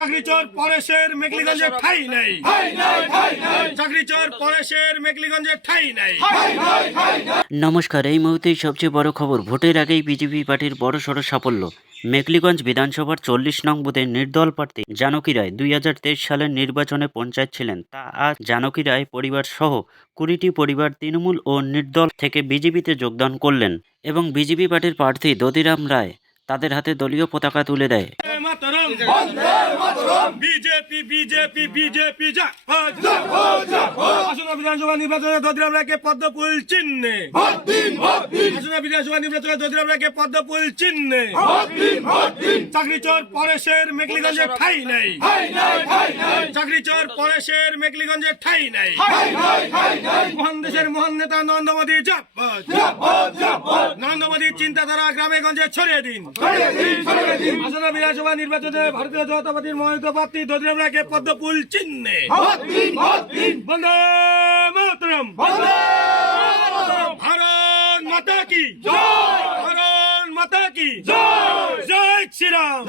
চাকরিচোর পরেশের মেঘলিগঞ্জে ঠাঁই নাই। চাকরিচোর পরেশের মেঘলিগঞ্জে ঠাঁই নাই। নমস্কার, এই মুহূর্তেই সবচেয়ে বড় খবর। ভোটের আগেই বিজেপি পার্টির বড়সড় সাফল্য। মেঘলিগঞ্জ বিধানসভার 40 নং বুথে নির্দল প্রার্থী জানকী রায় 2023 সালের নির্বাচনে পঞ্চায়েত ছিলেন। তা আজ জানকী রায় পরিবার সহ 20টি পরিবার তৃণমূল ও নির্দল থেকে বিজেপিতে যোগদান করলেন এবং বিজেপি পার্টির প্রার্থী দধিরাম রায় তাদের হাতে দলীয় পতাকা তুলে দেয়। বিজেপি বিজেপি বিজেপি আসন্ন বিধানসভা নির্বাচনে দধিরাম রায়কে পদ্মফুল চিহ্নে। আসন্ন বিধানসভা নির্বাচনে দধিরাম রায়কে পদ্মফুল চিহ্নে। চাকরিচোর পরেশের মেঘলিগঞ্জে ঠাঁই নাই। চাকরিচোর পরেশের মেঘলিগঞ্জে ঠাঁই নাই। মহান দেশের মহান নেতা নরেন্দ্র মোদী নরেন্দ্র মোদীর চিন্তাধারা গ্রামে গঞ্জে ছড়িয়ে দিন। আসন্ন বিধানসভা নির্বাচনে ভারতীয় জনতা পার্টির মনোনীত প্রার্থী দধিরাম রায়কে পদ্মফুল চিহ্নে। বন্দে মাতরম। ভারত মাতা কি জয়। ভারত মাতা কি জয়। জয় শ্রীরাম।